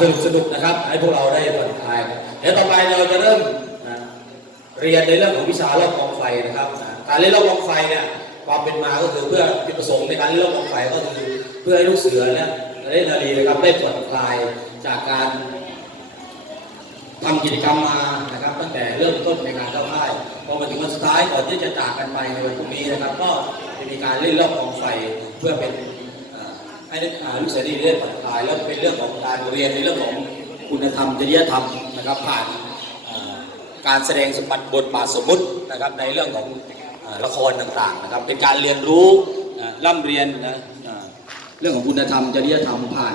สนุกสนุกนะครับ ให้พวกเราได้ผ่อนคลายเดี๋ยวต่อไปเราจะเริ่มอ่าเรียนในเรื่องของวิชาลอบกองไฟนะครับการเล่นรอบกองไฟเนี่ยความเป็นมาก็คือเพื่อจุดประสงค์ในการเล่นรอบกองไฟก็คือเพื่อให้ลูกเสือเนี่ยเล่นนารีนะครับได้ผ่อนคลายจากการทำกิจกรรมมานะครับ ตั้งแต่เริ่มต้นในการเข้าค่ายพอมาถึงวันสุดท้ายก่อนที่จะจากกันไปในวันพรุ่งนี้นะครับ ก็จะมีการเล่นรอบกองไฟเพื่อเป็น ให้นักอ่าลูกเสือได้ผ่อนคลายแล้วเป็นเรื่องของการเรียนในเรื่องของคุณธรรมจริยธรรมนะครับผ่านการแสดงสมบัติบทบาทสมมุตินะครับในเรื่องของอละครต่างๆนะครับเป็นการเรียนรู้อ่าร่ำเรียนนะเรื่องของคุณธรรมจริยธรรมผ่าน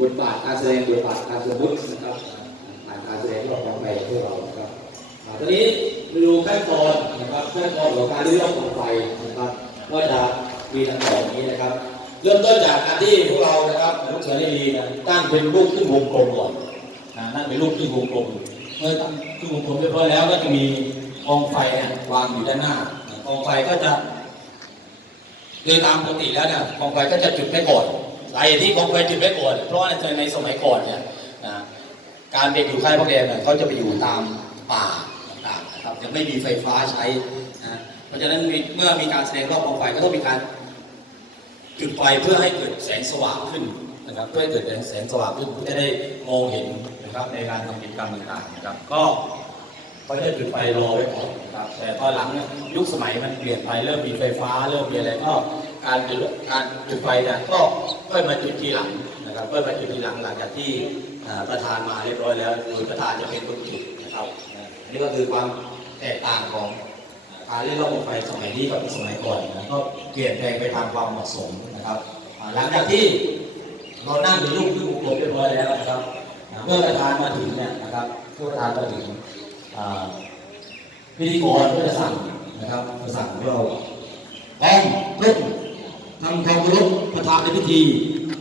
บทบาทการแสดงบทบาทการสมมุตินะครับผ่านการแสดงที่เราทำไปพวกเรานะครับตอนนี้มาดูขั้นตอนนะครับขั้นตอนของการเรียนรู้ของไฟนะครับก็จะมีดังต่อไปนี้นะครับ เริ่มต้นจากการที่พวกเรานะครับลูกเสือได้ดีนะตั้งเป็นรูปขึ้นวงกลมก่อนนะนั่งเป็นรูปขึ้นวงกลมเมื่อตั้งขึ้นวงกลมเรียบร้อยแล้วก็จะมีกองไฟเนี่ยวางอยู่ด้านหน้ากองไฟก็จะโดยตามปกติแล้วเนี่ยกองไฟก็จะจุดไม่ก่อนสาเหตุที่กองไฟจุดไม่ก่อนเพราะในในสมัยก่อนเนี่ยนะการเด็กอยู่ค่ายพระแดงเนี่ยเขาจะไปอยู่ตามป่าต่างๆนะครับยังไม่มีไฟฟ้าใช้นะเพราะฉะนั้นเมื่อมีการแสดงรอบกองไฟก็ต้องมีการ จุดไฟเพื่อให้เกิดแสงสว่างขึ้นนะครับเพื่อให้เกิดแสงสว่างขึ้นเพื่อจะได้มองเห็นนะครับในการทำกิจกรรมต่างๆนะครับ ก็ก็จะจุดไฟรอไว้ก่อนนะครับแต่ตอนหลังเนี่ยยุคสมัยมันเปลี่ยนไปเริ่มมีไฟฟ้า เริ่มมีอะไรก็การจุดการจุดไฟเนี่ยก็ค่อยมาจุดทีหลังนะครับค่อยมาจุดทีหลังหลังจากที่ประธานมาเรียบร้อยแล้วโดยประธานจะเป็นคนจุดนะครับนี่ก็คือความแตกต่างของ การเล่นรอบวงไฟสมัยนี้กับสมัยก่อนนะก็เปลี่ยนแปลงไปตามความเหมาะสมนะครับ หลังจากที่เรานั่งเป็นรูปขึ้นวงกลมเรียบร้อยแล้วนะครับเมื่อประธานมาถึงเนี่ยนะครับเมื่อประธานมาถึงพิธีกรก็จะสั่งนะครับจะสั่งเราพร้อมรุ่งทำความเคารพประธานในพิธี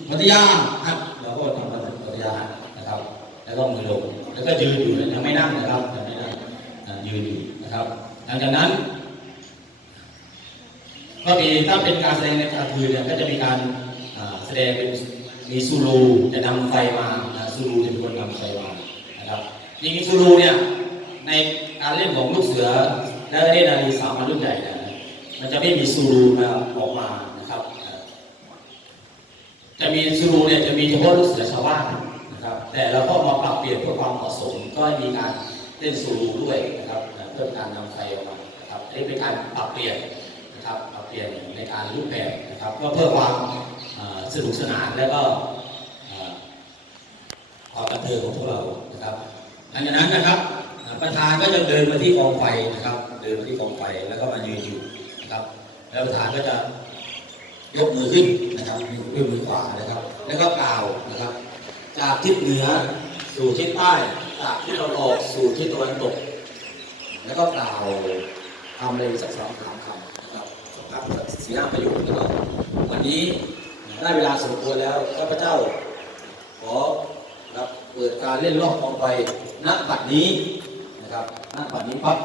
ปฏิญาณครับเราก็ทำปฏิญาณนะครับแล้วก็มือลงแล้วก็ยืนอยู่ยังไม่นั่งนะครับยังไม่นั่งยืนอยู่นะครับหลังจากนั้น ก็มีถ้าเป็นการแสดงในกลางคืนเนี่ยก็จะมีการแสดงเป็นมีซูรูจะนำไฟมานะซูรูจะเป็นคนนำไฟมานะครับจริงๆซูรูเนี่ยในการเล่นของลูกเสือและเล่นนารีสามัญรุ่นใหญ่เนี่ยมันจะไม่มีซูรูนะออกมานะครับ จะมีซูรูเนี่ยจะมีเฉพาะลูกเสือชาวบ้านนะครับ แต่เราก็มาปรับเปลี่ยนเพื่อความเหมาะสมก็มีการเล่นซูรูด้วยนะครับเพื่อการนำไฟออกมานะครับนนี้เป็นการปรับเปลี่ยน นะครับปรับเปลี่ยนในการรูปแบบนะครับก็เพื่อความสนุกสนานแล้วก็ความบันเทิงของพวกเรานะครับหลังจากนั้นนะครับประธานก็จะเดินมาที่กองไฟนะครับ เดินมาที่กองไฟแล้วก็มายืนอยู่นะครับ แล้วประธานก็จะยกมือขึ้นนะครับยมือขวานะครับ แล้วก็กล่าวนะครับ จากทิศเหนือสู่ทิศใต้จากทิศตะวันออกสู่ทิศตะวันตก แล้วก็กล่าวทำเลยสักสองสามคำนะครับสักพัก สี่ห้าประโยคแล้วก็วันนี้ได้เวลาสมควรแล้วข้าพเจ้า ขอรับเปิดการเล่นรอบกองไฟณบัดนี้นะครับณบัดนี้ปั๊บ